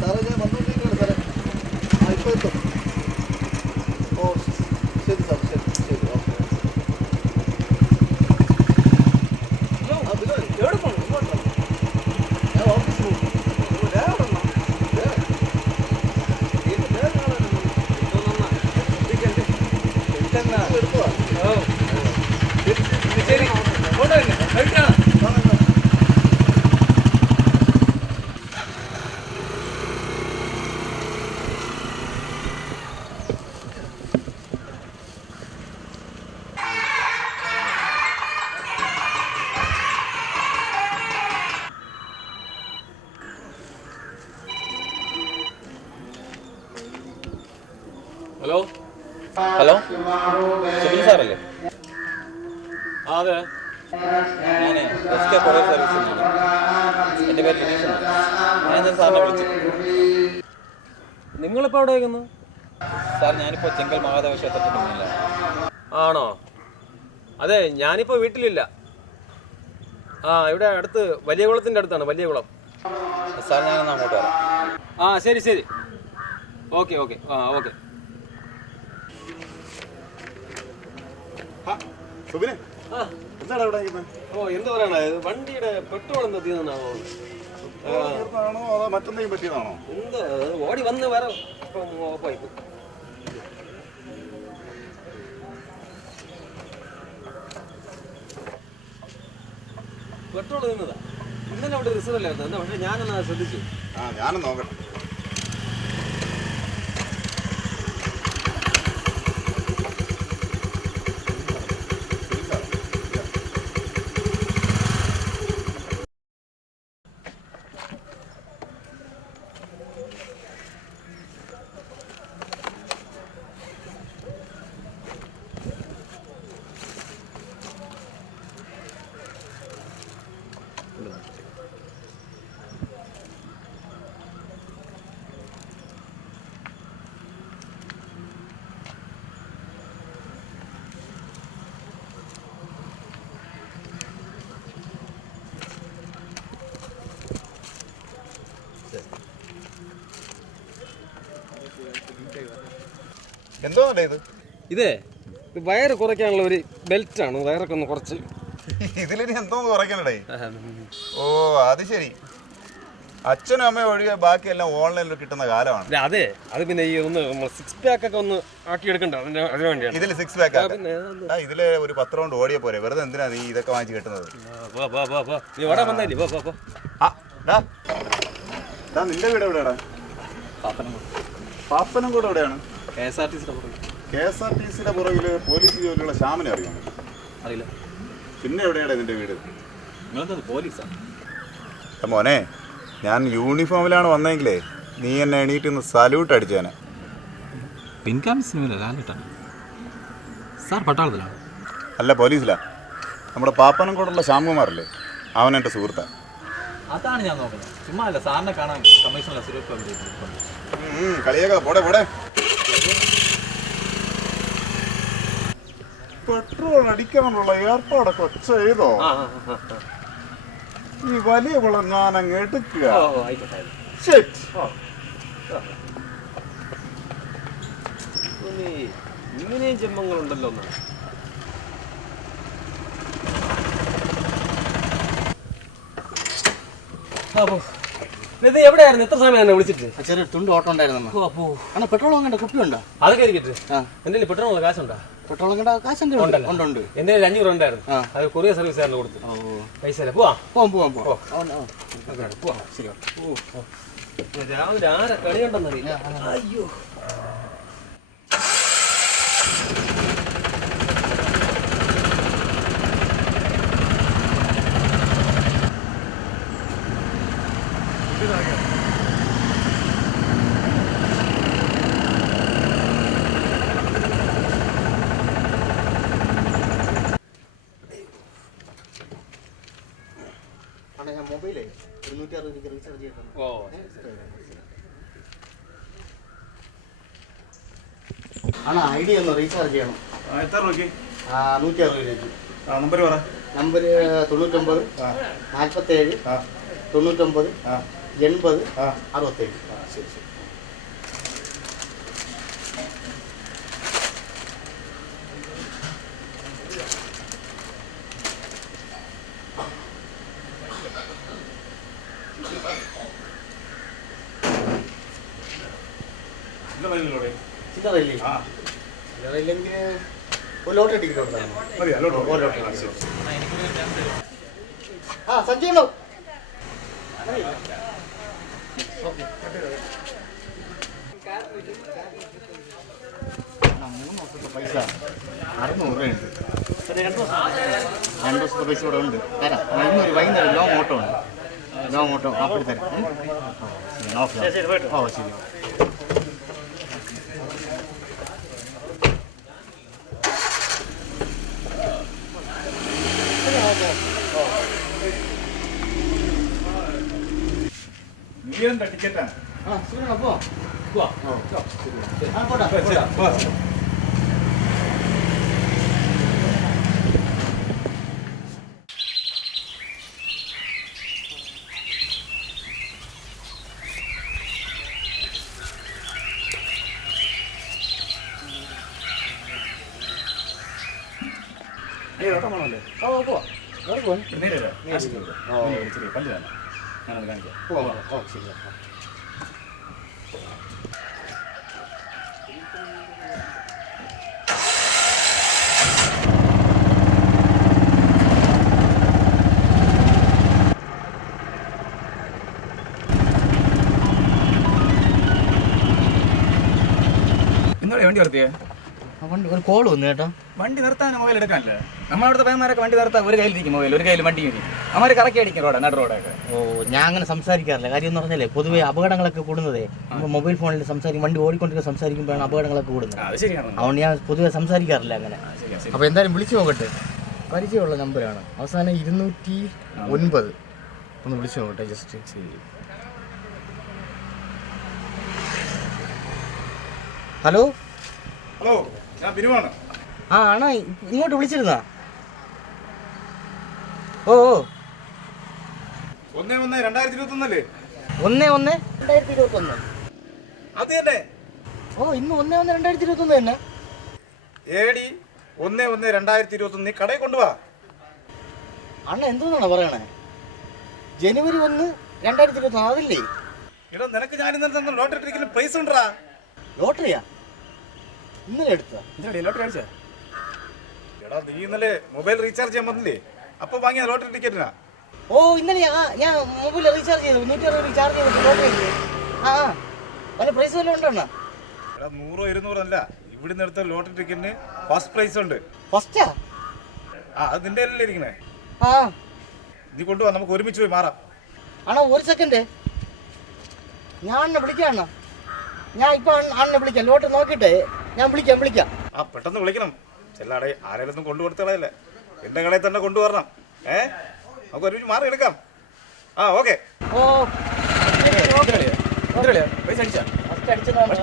സാറേ ഞാൻ വന്നുകൊണ്ടിരിക്കുകയാണ് സാറേ. ഇപ്പോൾ എത്തും. ഓ ശരി സാർ, ശരി ശരി, ഓക്കെ. എവിടെ പോകണം? ഞാൻ ഓഫീസിൽ പോകും. ഹലോ ഹലോ സുബിൽ സാറല്ലേ? ആ അതെ, ഞാൻ എസ് കെ കൊറിയർ സർവീസിൽ നിന്നാണ്. എൻ്റെ പേര് ലിനീഷ് എന്നാണ്. ഞാൻ സാറിനെ വിളിച്ചു. നിങ്ങളിപ്പോൾ എവിടെ വയ്ക്കുന്നു? സാർ ഞാനിപ്പോൾ ചെങ്കൽ മഹാദേവ ക്ഷേത്രത്തിന് മുന്നിലാണ്. ആണോ? അതെ, ഞാനിപ്പോൾ വീട്ടിലില്ല. ഇവിടെ അടുത്ത് വലിയ കുളത്തിൻ്റെ അടുത്താണ്, വലിയ കുളം. സാർ ഞാനൊന്ന് അങ്ങോട്ട് വരാം. ശരി ശരി, ഓക്കെ ഓക്കെ. ഓക്കെ. സുബിനെ, എന്താണ് അവിടെ? എന്താ പറയണ, വണ്ടിയുടെ പെട്രോൾ എന്താ തീർന്നാണോ? അതോ മറ്റെന്തെങ്കിലും പറ്റിയതാണോ? എന്താ ഓടി വന്ന് വരാം, ഇപ്പം ഓഫായി. പെട്രോൾ തീർന്നതാ. ഇന്നലെ അവിടെ റിസർവ് അല്ലായിരുന്നു എന്താ? പക്ഷേ ഞാനെന്നാ ശ്രദ്ധിച്ചു. ഞാനും നോക്കട്ടെ. എന്തോന്നല്ലേ ഇത്? ഇത് വയറ് കുറയ്ക്കാനുള്ള ഒരു ബെൽറ്റാണ്. വയറൊക്കെ ഒന്ന് കുറച്ച്. ഇതിലിനി എന്തോന്ന് കുറയ്ക്കണേ? ഓ അത് ശരി. അച്ഛനും അമ്മയും ഒഴികെ ബാക്കിയെല്ലാം ഓൺലൈനിൽ കിട്ടുന്ന കാലമാണ്. അതെ, അത് പിന്നെ ഈ ഒന്ന് സിക്സ് പാക്ക് ഒക്കെ ഒന്ന് ആക്കിയെടുക്കണ്ട, അതിന് വേണ്ടിയാണ്. ഇതിൽ സിക്സ് പാക്ക് ഇതില് ഒരു 10 റൗണ്ട് ഓടിയ പോരെ. വെറുതെ എന്തിനാ നീ ഇതൊക്കെ വാങ്ങിച്ച് കിട്ടുന്നത്? നീ ഓടാൻ വന്നല്ലേ? നിന്റെ വീട് എവിടെയാടാ? പാപ്പനംകോട് എവിടെയാണ്? KSRTC പുറകില് പോലീസ് ജോലിയുള്ള ശ്യാമിനെ അറിയാമോ? അറിയില്ല. പിന്നെ എവിടെയാണ് ഇതിന്റെ വീട്? പോലീസാണ് മോനെ. ഞാൻ യൂണിഫോമിലാണ് വന്നെങ്കിലേ നീ എന്നെ എണീറ്റ് ഒന്ന് സല്യൂട്ട് അടിച്ചേനെ. സാർ പട്ടാളത്തിലാണ്? അല്ല, പോലീസിലാ. നമ്മുടെ പാപ്പനംകോടുള്ള ശ്യാംകുമാറല്ലേ, അവൻ എൻ്റെ സുഹൃത്താണ്. അതാണ് ഞാൻ നോക്കുന്നത്. ചുമ്മാ അല്ല, സാറിനെ കാണാൻ കമ്മീഷണർ സുരേഷ് കളിയൊക്കെ പോടെ പോടെ. പെട്രോൾ അടിക്കാനുള്ള ഏർപ്പാടൊക്കെ ചെയ്തോ? ഈ വലിയ കുളം ഞാൻ അങ്ങ് എടുക്കുക. ഇങ്ങനെയും ജന്മങ്ങളുണ്ടല്ലോ. ഇത് എവിടെയായിരുന്നു? എത്ര സമയം വിളിച്ചിട്ട്? ചെറിയ തുണ്ട് ഓട്ടം ഉണ്ടായിരുന്നു. പെട്രോൾ വാങ്ങേണ്ട കുപ്പിയുണ്ടോ? അതൊക്കെ ഇരിക്കട്ടെ. എന്തെങ്കിലും പെട്രോൾ കാശുണ്ടോ? പെട്രോൾ വാങ്ങേണ്ട കാശുണ്ട്. എന്റെ 500 ഉണ്ടായിരുന്നു. അത് കൊറിയർ സർവീസുകാരന് കൊടുത്തു. പൈസ പോവാം. രാവിലെ ആരെ കളിയുണ്ടെന്നറിയില്ല. അയ്യോ, മൊബൈലേ 260 റീചാർജ് ചെയ്യണം. ഐഡിയ ഒന്ന് റീചാർജ് ചെയ്യണം. എത്ര രൂപയ്ക്ക്? 160 രൂപയ്ക്ക്. നമ്പർ പറ. നമ്പർ 99 47 99 80 67. ശരി ശരി. ചില്ലറയില്ലേ? ചില്ലറയില്ലെങ്കിൽ ഒരു ലോട്ടറി ടിക്കറ്റ് കൊടുത്താൽ സഞ്ജീവനോ പൈസ 600 രൂപയുണ്ട്. 2 ദിവസത്തെ പൈസ ഇവിടെ ഉണ്ട്. തരാം. ഇന്നൊരു വൈകുന്നേരം ലോങ് ഓട്ടോ ഉണ്ട്. ലോങ് ഓട്ടോ അപ്പോൾ തരാം. ഓ ശരി. ടിക്കറ്റാ ഇന്നോടെ വണ്ടി നിർത്തിയേ? ഒരു കോൾ വന്നു കേട്ടോ. വണ്ടി നിർത്താൻ മൊബൈൽ എടുക്കാനല്ലേ? നമ്മളവിടുത്തെ പയ്യന്മാരൊക്കെ വണ്ടി നിർത്താൻ ഒരു കയ്യിലിരിക്കും മൊബൈൽ, ഒരു കയ്യിൽ വണ്ടി കയറി അവന്മാർ കറക്കി അടിക്കും റോഡ്, നട റോഡൊക്കെ. ഓ, ഞാൻ അങ്ങനെ സംസാരിക്കാറില്ല. കാര്യം എന്ന് പറഞ്ഞാലേ പൊതുവെ അപകടങ്ങളൊക്കെ കൂടുന്നതേ നമ്മൾ മൊബൈൽ ഫോണിൽ സംസാരിക്കും, വണ്ടി ഓടിക്കൊണ്ടിരിക്കുക സംസാരിക്കുമ്പോഴാണ് അപകടങ്ങളൊക്കെ കൂടുന്നത്. അത് ശരിയാണ്. അതുകൊണ്ട് ഞാൻ പൊതുവെ സംസാരിക്കാറില്ല അങ്ങനെ. അപ്പോൾ എന്തായാലും വിളിച്ചു നോക്കട്ടെ. പരിചയമുള്ള നമ്പറാണ്, അവസാനം 209. ഒന്ന് വിളിച്ചു നോക്കട്ടെ ജസ്റ്റ്. ഹലോ ഹലോ, ഞാൻ ബിനുവാണ്. ആ ആണോ, ഇങ്ങോട്ട് വിളിച്ചിരുന്നാ? ഓ 1/1/2021 11/2021. അത് തന്നെ. ഓ, ഇന്ന് 11/2021 തന്നെ. ഏടി 1/1/2021 നീ കടയിൽ കൊണ്ടുപോവാ. അണ്ണ എന്തോന്നാണ് പറയണേ? ജനുവരി 1, 2021 അതില്ലേ? എടാ, നിനക്ക് ഞാൻ ഇന്നലെ ലോട്ടറി ടിക്കറ്റിന് പ്രൈസ് ഉണ്ടാ. ലോട്ടറിയാ? ഇന്നലെ എടുത്താ? ലോട്ടറി അടിച്ചാ? എടാ, നീ ഇന്നലെ മൊബൈൽ റീചാർജ് ചെയ്യാൻ വന്നില്ലേ, അപ്പൊ വാങ്ങിയ ലോട്ടറി ടിക്കറ്റിനാ. ഓ, ഇന്നലെ ഞാൻ മൊബൈൽ റീചാർജ് ചെയ്തു, 160 ചാർജ് ചെയ്തു ലോട്ടറി അടിച്ചു. ആ വല്ല പ്രൈസ് വല്ലതും ഉണ്ടോ? എടാ, 100 200 അല്ല, ഇവിടുന്ന് എടുത്ത ലോട്ടറി ടിക്കറ്റിന് ഫസ്റ്റ് പ്രൈസ് ഉണ്ട്. ഫസ്റ്റാ? അത് നിന്റെ അല്ലേ ഇരിക്കണേ. ആ നീ കൊണ്ടുപോവാ, നമുക്ക് ഒരുമിച്ച് പോയി മാറാം. ആണോ, ഒരു സെക്കൻഡ്, ഞാൻ അണ്ണ വിളിക്കാം. അണ്ണ ഞാൻ ഇപ്പൊ അണ്ണനെ വിളിക്കാം, ലോട്ടറി നോക്കിട്ടെ ഞാൻ വിളിക്കാം. പെട്ടെന്ന് വിളിക്കണം. ചെല്ലാടെ, ആരെയൊന്നും കൊണ്ടുകൊടുത്തളയല്ലേ, എന്റെ കടയിൽ തന്നെ കൊണ്ടുവരണം. നമുക്ക് ഒരുമിച്ച് മാറി എടുക്കാം. ഓക്കെ. ഓ പൈസ അടിച്ചാ? ഫസ്റ്റ് അടിച്ചതാണ്.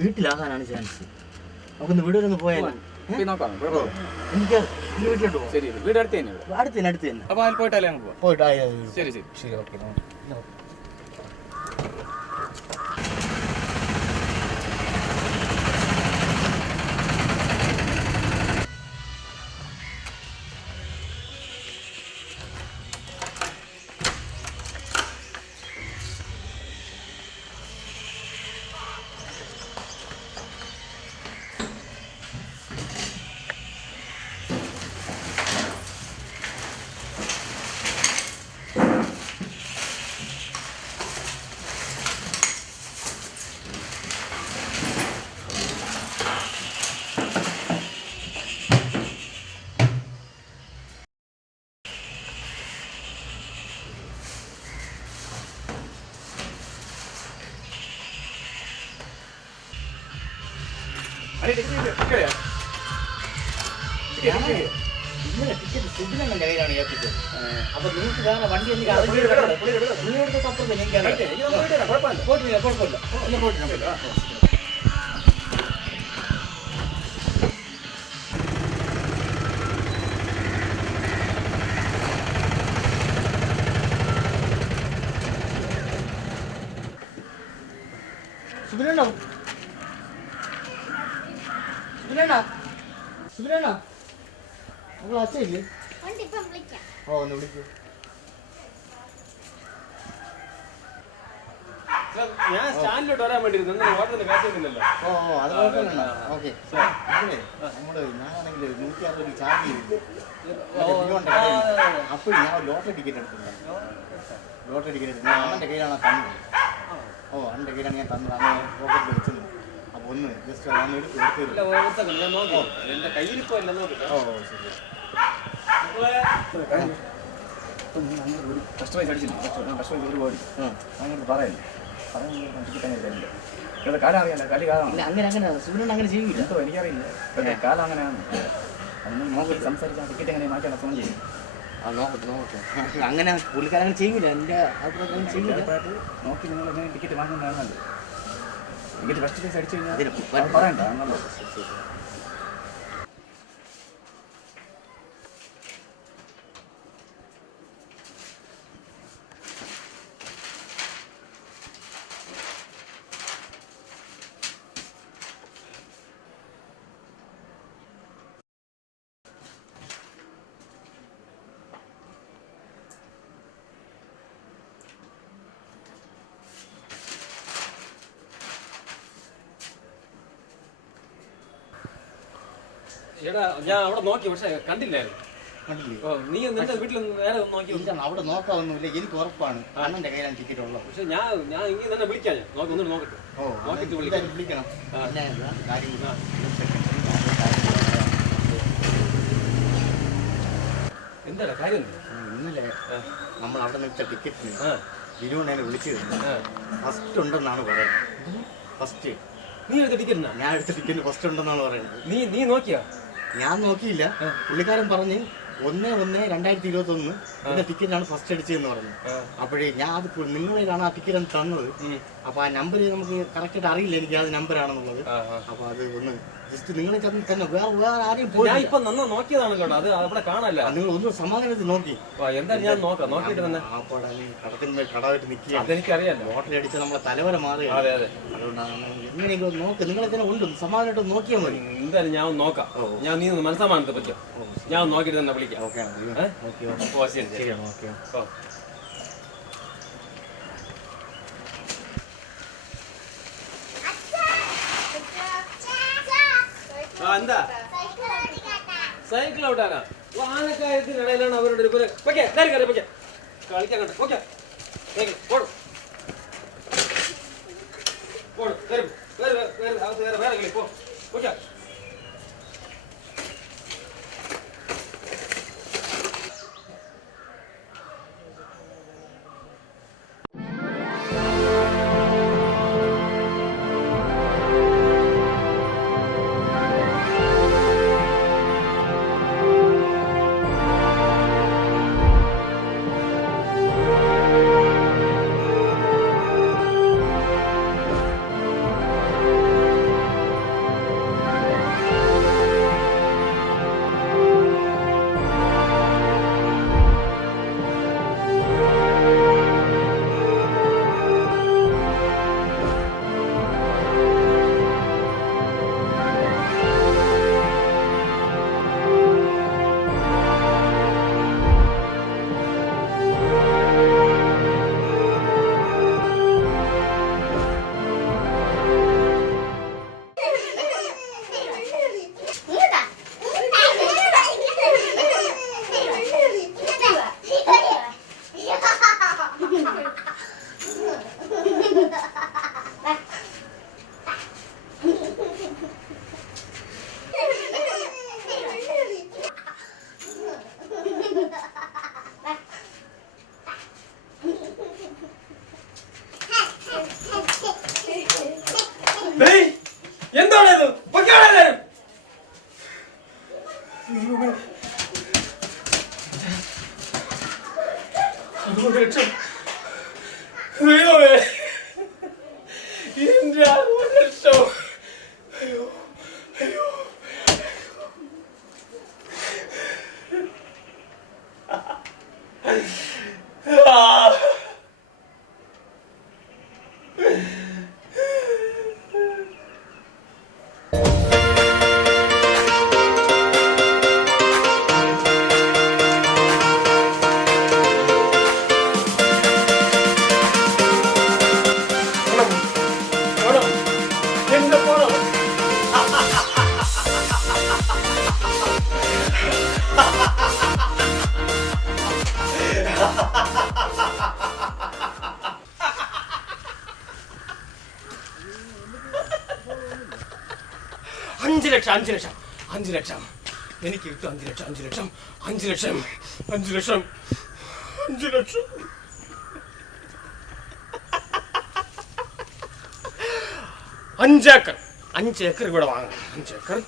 വീട്ടിലാകാനാണ് ചാൻസ്. നമുക്കൊന്ന് വീട്ടിലൊന്ന് പോയാലോ? നോക്കാം, എനിക്ക് വീട്ടിലോട്ട് പോകാം. ശരി, വീട് അടുത്ത് തന്നെ. അടുത്ത് തന്നെ. അപ്പൊ അതിൽ പോയിട്ടല്ലേ നമുക്ക് പോവാം. പോയിട്ട് ശരി. ശരി, ഓക്കെ. ഇന്നലെ ടിക്കറ്റ് സുബിനന്റെ കയ്യിലാണ് ഏൽപ്പിച്ചത്. അപ്പൊ നിങ്ങൾക്ക് വേറെ വണ്ടി എനിക്ക് പുള്ളിയെടുത്ത് തപ്പുന്നില്ല. എനിക്കറിയാം. കുഴപ്പമില്ല. ഒന്ന് പോയിട്ട് സുബിനണ്ണ നമ്മൾ അച്ഛയില്ലേ? ഓ ഒന്ന് വിളിക്കൂ. ഞാൻ സ്റ്റാൻഡിലോട്ട് വരാൻ വേണ്ടി ഓട്ടത്തിന് കാശില്ലല്ലോ. ഓ അത് കുഴപ്പമില്ല. ഓക്കെ നമ്മള് ഞാനാണെങ്കിൽ 160 ചാർജ് ചെയ്തു. അപ്പോഴും ഞാൻ ലോട്ടറി ടിക്കറ്റ് എടുത്തില്ല. ലോട്ടറി ടിക്കറ്റ് എടുത്തു. ഞാൻ അമ്മൻ്റെ കയ്യിലാണ് തന്നത്. ഓ അമ്മൻ്റെ കയ്യിലാണ് ഞാൻ തന്നത്. അമ്മ പോക്കറ്റിൽ വെച്ചത്. അപ്പോൾ ഒന്ന് ജസ്റ്റ് അന്ന് എടുത്തു. എന്റെ കയ്യിരിപ്പോ ഇല്ല നോക്കിട്ടോ. ഓ ശരി. ഫസ്റ്റ് പ്രൈസ് അടിച്ചില്ല. ഫസ്റ്റ് പ്രൈസ് ഒരു കോടി അങ്ങനെ പറയല്ലേ. ഇപ്പോഴത്തെ കാലം അറിയാലോ. കളി കാലമാണ്. അങ്ങനെ സുബിനൻ അങ്ങനെ ചെയ്യില്ല. എന്തോ എനിക്കറിയില്ല. ഇപ്പോഴത്തെ കാലം അങ്ങനെയാണ്. അതൊന്നും നോക്കി സംസാരിച്ചാൽ ടിക്കറ്റ് എങ്ങനെ മാറ്റാൻ ഫോൺ ചെയ്യും. നോക്കട്ടെ. അങ്ങനെ പുള്ളിക്കാരൻ അങ്ങനെ ചെയ്യൂല. എൻ്റെ അഭിപ്രായം ചെയ്യൂല. നോക്കി നിങ്ങൾ എങ്ങനെ ടിക്കറ്റ് വാങ്ങുന്നതാണ് നല്ലത്. ടിക്കറ്റ് ഫസ്റ്റ് പ്രൈസ് അടിച്ചു കഴിഞ്ഞാൽ പറയണ്ട നല്ലത്. എടാ ഞാൻ അവിടെ നോക്കി പക്ഷെ കണ്ടില്ലായിരുന്നു. നീ നിന്റെ വീട്ടിൽ നേരെ നോക്കി. അവിടെ നോക്കാവൊന്നുമില്ല. എനിക്ക് ഉറപ്പാണ് അണ്ണൻ്റെ കയ്യിലാണ് ടിക്കറ്റ് ഉള്ളത്. പക്ഷെ ഞാൻ ഇങ്ങനെ തന്നെ വിളിക്കാം. ഞാൻ ഒന്നും നോക്കട്ടെ. നോക്കിട്ട് വിളിക്കണം. എന്താ കാര്യം? ഇന്നലെ നമ്മൾ അവിടെ നിന്ന് ടിക്കറ്റിന് ഇരുവണ്ണേനെ വിളിച്ചിരുന്നു. ഫസ്റ്റ് ഉണ്ടെന്നാണ് പറയുന്നത്. ഫസ്റ്റ് നീ എടുത്ത ടിക്കറ്റ്? ഞാൻ എടുത്ത ടിക്കറ്റ് ഫസ്റ്റ് ഉണ്ടെന്നാണ് പറയുന്നത്. നീ നോക്കിയാ? ഞാൻ നോക്കിയില്ല. പുള്ളിക്കാരൻ പറഞ്ഞ് 1/1/2021 എന്റെ ടിക്കറ്റാണ് ഫസ്റ്റ് അടിച്ചതെന്ന് പറഞ്ഞു. അപ്പോഴേ ഞാൻ അത് നിങ്ങളിലാണ് ആ ടിക്കറ്റ് തന്നത്. അപ്പൊ ആ നമ്പർ നമുക്ക് കറക്റ്റായിട്ട് അറിയില്ല എനിക്ക് അത് നമ്പറാണെന്നുള്ളത്. അപ്പൊ അത് ഒന്ന് ജസ്റ്റ് നിങ്ങൾ തന്നെ വേറെ ആരെയും പോയി ഇപ്പൊ നന്നാ നോക്കിയതാണല്ലോ. അത് അവിടെ കാണാല്ല. നിങ്ങൾ ഒന്ന് സമാധാനത്തിൽ നോക്കി. എന്താ ഞാൻ നോക്കാം. നോക്കിയിട്ട് തന്നെ കടത്തിന്മേൽ കടമായിട്ട് നിൽക്കുക. അതെനിക്കറിയാലോ. ലോട്ടറി അടിച്ച നമ്മളെ തലവര മാറി. അതുകൊണ്ടാണ് എങ്ങനെയെങ്കിലും നോക്ക്. നിങ്ങളെ തന്നെ ഉണ്ട് സമാധാനമായിട്ട് നോക്കിയാൽ മതി. എന്തായാലും ഞാൻ നോക്കാം. ഞാൻ നീ മനസ്സമാനത്തെ പറ്റും. ഞാൻ നോക്കിയിട്ട് തന്നെ വിളിക്കാം. ശരിയാണ്. ഓക്കെ. എന്താ സൈക്കിൾ ഔട്ടാനാ? ആനക്കാര്യത്തിനിടയിലാണ് അവരുടെ ഒരു കളിക്കാൻ കണ്ടു. ഓക്കെ വേറെ കളി പോ. ഓക്കെ 5 ലക്ഷം 5 ലക്ഷം 5 ലക്ഷം എനിക്ക് കിട്ടും 5 ലക്ഷം 5 ലക്ഷം 5 ലക്ഷം 5 ലക്ഷം 5 ലക്ഷം 5 ഏക്കർ 5 ഏക്കർ ഇവിടെ വാങ്ങണം 5 ഏക്കർ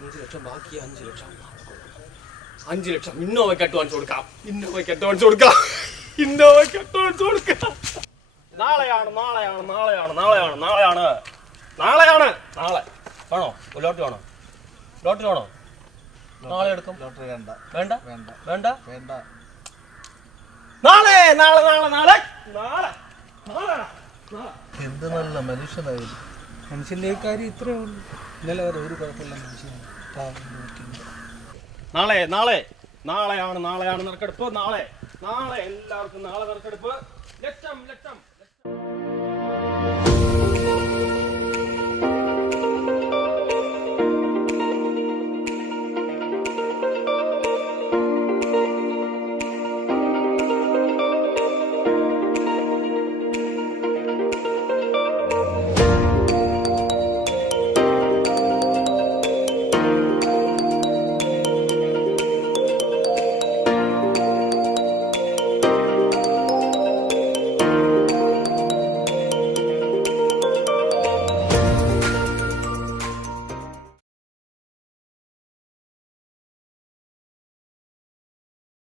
5 ലക്ഷം ബാക്കി 5 ലക്ഷം 5 ലക്ഷം ഇന്നോവയ്ക്ക് അഡ്വാൻസ് കൊടുക്കാം ഇന്നോവയ്ക്ക് അഡ്വാൻസ് കൊടുക്കാം നാളെയാണ് നാളെ വേണോ ലോട്ടറി വേണോ ലോട്ടറി വേണോ നാളെ എടുക്കും ലോട്ടറി വേണ്ട വേണ്ട വേണ്ട വേണ്ട വേണ്ട നാളെ നാളെ നാളെ നാളെ നാളെ നാളെ എന്ത് നല്ല മനുഷ്യനായിരുന്നു. മനുഷ്യൻ്റെ കാര്യം ഇത്രയേ ഉള്ളൂ. ഇന്നലെ വരെ ഒരു കുഴപ്പമില്ല മനുഷ്യൻ. നാളെ നാളെ നാളെയാണ് നറുക്കെടുപ്പ് നാളെ നാളെ എല്ലാവർക്കും നാളെ നറുക്കെടുപ്പ് ലക്ഷം